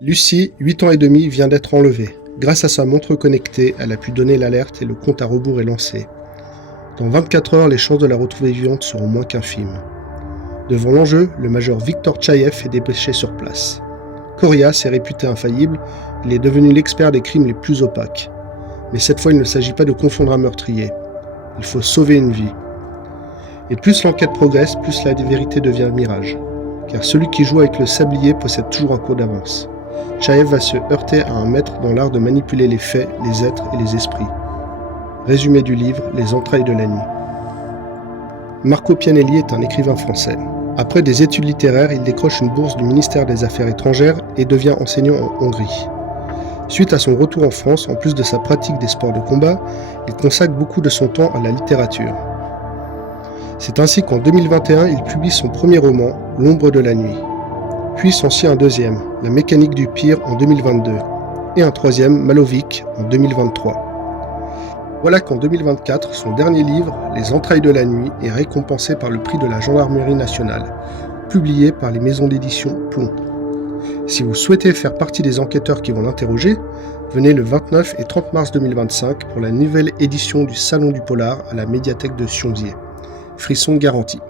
Lucie, 8 ans et demi, vient d'être enlevée. Grâce à sa montre connectée, elle a pu donner l'alerte et le compte à rebours est lancé. Dans 24 heures, les chances de la retrouver vivante seront moins qu'infimes. Devant l'enjeu, le major Viktor Tchaïev est dépêché sur place. Coriace est réputé infaillible, il est devenu l'expert des crimes les plus opaques. Mais cette fois, il ne s'agit pas de confondre un meurtrier. Il faut sauver une vie. Et plus l'enquête progresse, plus la vérité devient un mirage. Car celui qui joue avec le sablier possède toujours un coup d'avance. Tchaïev va se heurter à un maître dans l'art de manipuler les faits, les êtres et les esprits. Résumé du livre « Les entrailles de la nuit ». Marco Pianelli est un écrivain français. Après des études littéraires, il décroche une bourse du ministère des Affaires étrangères et devient enseignant en Hongrie. Suite à son retour en France, en plus de sa pratique des sports de combat, il consacre beaucoup de son temps à la littérature. C'est ainsi qu'en 2021, il publie son premier roman, L'ombre de la nuit. Puis s'en suit un deuxième, La mécanique du pire en 2022, et un troisième, Malovic, en 2023. Voilà qu'en 2024, son dernier livre, Les entrailles de la nuit, est récompensé par le prix de la Gendarmerie nationale, publié par les maisons d'édition Plomb. Si vous souhaitez faire partie des enquêteurs qui vont l'interroger, venez le 29 et 30 mars 2025 pour la nouvelle édition du Salon du Polar à la médiathèque de Sionzier. Frisson garanti.